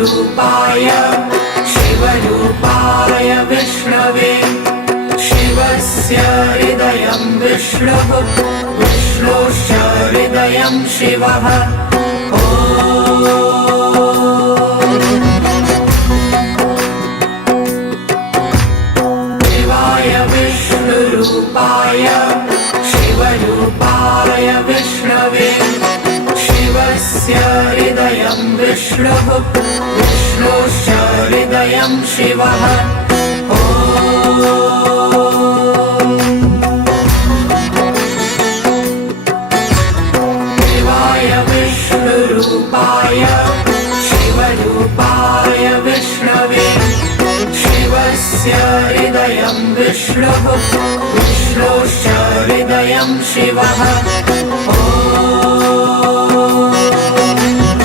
विष्णुरूपाय शिवरूपाय विष्णवे शिवस्य हृदयं विष्णुः विष्णोश्च हृदयं शिवः शिवाय विष्णुरूपाय शिवरूपाय विष्णवे शिवस्य हृदयं विष्णुः विष्णोश्च हृदयं शिवः शिवाय विष्णुरूपाय शिवरूपाय विष्णवे शिवस्य हृदयं विष्णुः विष्णोश्च हृदयं शिवः